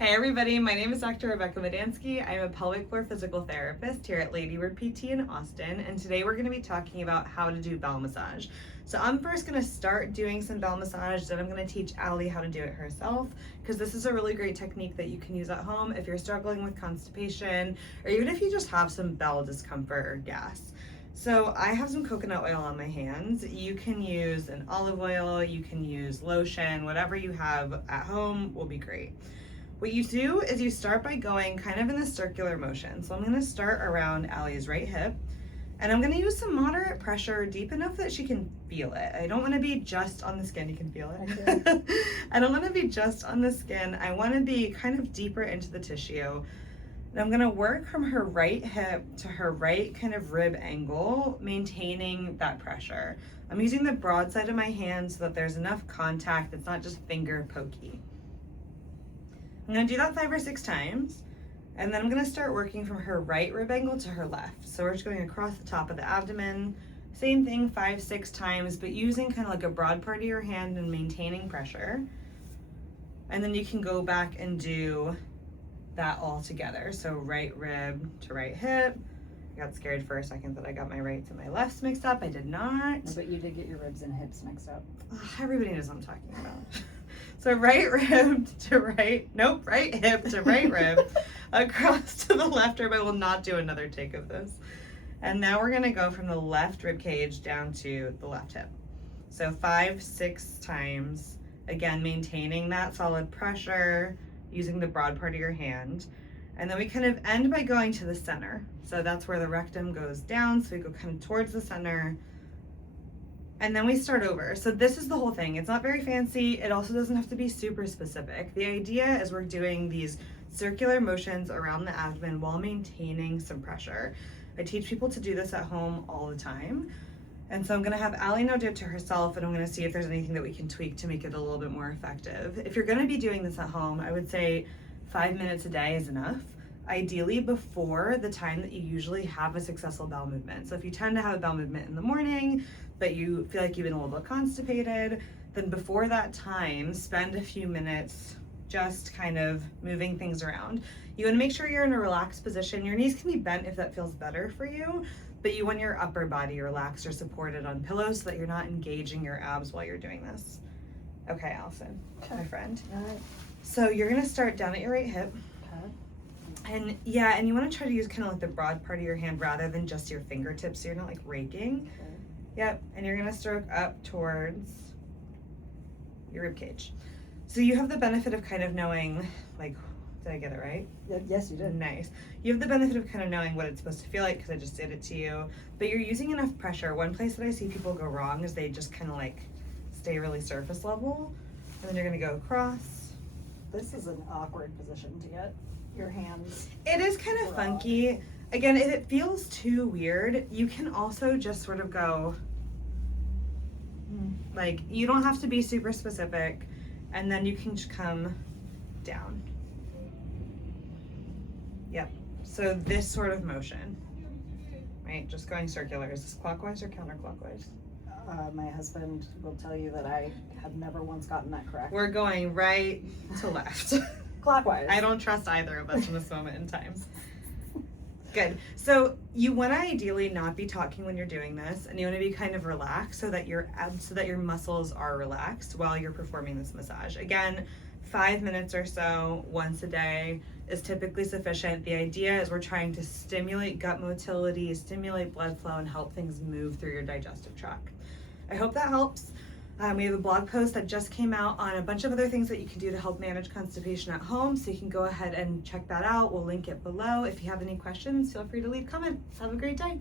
Hey everybody, my name is Dr. Rebecca Maidansky. I'm a pelvic floor physical therapist here at Lady Bird PT in Austin, and today we're going to be talking about how to do bowel massage. So I'm first going to start doing some bowel massage, then I'm going to teach Allie how to do it herself, because this is a really great technique that you can use at home if you're struggling with constipation, or even if you just have some bowel discomfort or gas. So I have some coconut oil on my hands. You can use an olive oil, you can use lotion, whatever you have at home will be great. What you do is you start by going kind of in a circular motion. So I'm going to start around Allie's right hip, and I'm going to use some moderate pressure, deep enough that she can feel it. I don't want to be just on the skin. You can feel it. Okay. I don't want to be just on the skin. I want to be kind of deeper into the tissue. And I'm going to work from her right hip to her right kind of rib angle, maintaining that pressure. I'm using the broad side of my hand so that there's enough contact. It's not just finger pokey. I'm going to do that 5 or 6 times, and then I'm going to start working from her right rib angle to her left. So we're just going across the top of the abdomen. Same thing 5, 6 times, but using kind of like a broad part of your hand and maintaining pressure. And then you can go back and do that all together. So right rib to right hip. I got scared for a second that I got my rights and my lefts mixed up. I did not. No, but you did get your ribs and hips mixed up. Everybody knows what I'm talking about. So right rib to right hip to right rib, across to the left rib. I will not do another take of this. And now we're gonna go from the left rib cage down to the left hip. So 5, 6 times, again, maintaining that solid pressure, using the broad part of your hand. And then we kind of end by going to the center. So that's where the rectum goes down. So we go kind of towards the center. And then we start over. So this is the whole thing. It's not very fancy. It also doesn't have to be super specific. The idea is we're doing these circular motions around the abdomen while maintaining some pressure. I teach people to do this at home all the time. And so I'm gonna have Allie now do it to herself, and I'm gonna see if there's anything that we can tweak to make it a little bit more effective. If you're gonna be doing this at home, I would say 5 minutes a day is enough. Ideally before the time that you usually have a successful bowel movement. So if you tend to have a bowel movement in the morning, but you feel like you've been a little bit constipated, then before that time, spend a few minutes just kind of moving things around. You wanna make sure you're in a relaxed position. Your knees can be bent if that feels better for you, but you want your upper body relaxed or supported on pillows so that you're not engaging your abs while you're doing this. Okay, Allison, my friend. All right. So you're gonna start down at your right hip. Okay. And yeah, and you wanna try to use kind of like the broad part of your hand rather than just your fingertips so you're not like raking. Okay. Yep, and you're gonna stroke up towards your rib cage. So you have the benefit of kind of knowing, like, did I get it right? Yes, you did. Nice. You have the benefit of kind of knowing what it's supposed to feel like because I just did it to you, but you're using enough pressure. One place that I see people go wrong is they just kind of like stay really surface level, and then you're gonna go across. This is an awkward position to get your hands. It is kind of funky. Again, if it feels too weird, you can also just sort of go, like, you don't have to be super specific, and then you can just come down. Yep, so this sort of motion, right? Just going circular. Is this clockwise or counterclockwise? My husband will tell you that I have never once gotten that correct. We're going right to left. Clockwise. I don't trust either of us in this moment in time. Good. So you want to ideally not be talking when you're doing this, and you want to be kind of relaxed so that your muscles are relaxed while you're performing this massage. Again, 5 minutes or so once a day is typically sufficient. The idea is we're trying to stimulate gut motility, stimulate blood flow, and help things move through your digestive tract. I hope that helps. We have a blog post that just came out on a bunch of other things that you can do to help manage constipation at home, so you can go ahead and check that out. We'll link it below. If you have any questions, feel free to leave comments. Have a great day.